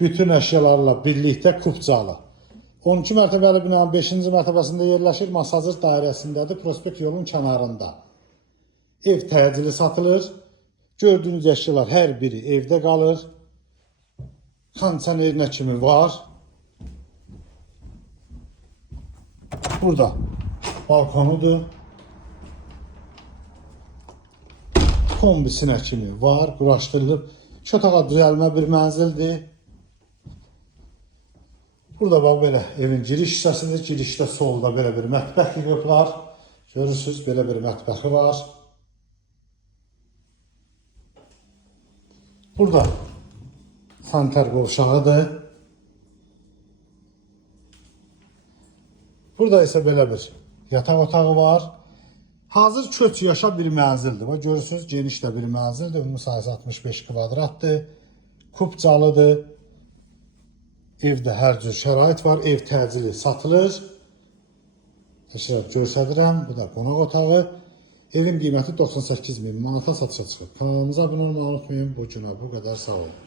bütün əşyalarla birlikdə kupcalı. 12 mərtəbəli binanın 5-ci mərtəbəsində yerləşir. Masajır dairəsindədir, prospekt yolun kənarında. Ev təcili satılır. Gördüyünüz əşyalar hər biri evdə qalır. Kondisionerinə kimi var. Burada balkonudur. Kombisinə kimi var, quraşdırılıb. 2 otağa düzəlmə bir mənzildir. Burada bax belə evin giriş hissəsidir. Girişdə solda belə bir mətbəx yığıblar. Görürsünüz, belə bir mətbəxi var. Burada sanitar qovşağıdır. Burada isə belə bir yataq otağı var. Hazır köç yaşa bir mənzildir. Bax görürsünüz, geniş də bir mənzildir. Bunun sayısı 65 kvadratdır. Kupcalıdır. Evdə hər cür şərait var. Ev təcili satılır. Təkrar göstərirəm. Bu da qonaq otağı. Evin qiyməti 98.000 manata satışa çıxıb. Kanalımıza abunə olmayı unutmayın. Bu günə bu qədər. Sağ olun.